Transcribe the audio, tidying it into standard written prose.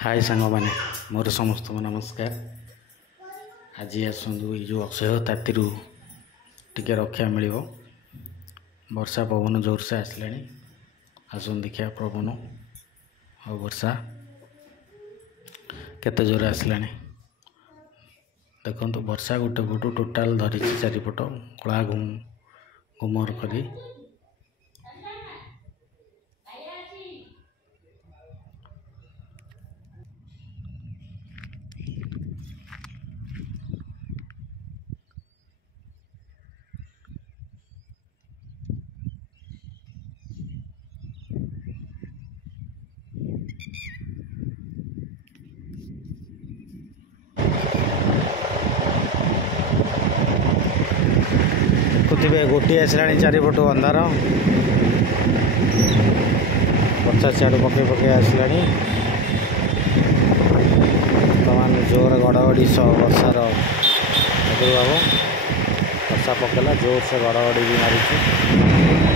हाय सांग मैंने मोर समस्त को नमस्कार। आज आसतु ये जो असह्य ताती टिके रक्षा मिल वर्षा पवन जोर से आसला आसन देखिया पवन और वर्षा केते जोर आसला देखो वर्षा गोटे पटू टोटाल धरी चारिपट कला घुमर करी देखुवे गोटी आसला चारिपट अंधार वर्षा सियाड़ पके पके आसला बर्तमान जोर घड़घड़ी वर्षार प्रादुर्भाव वर्षा पकेला जोर से घड़घड़ी भी मारी।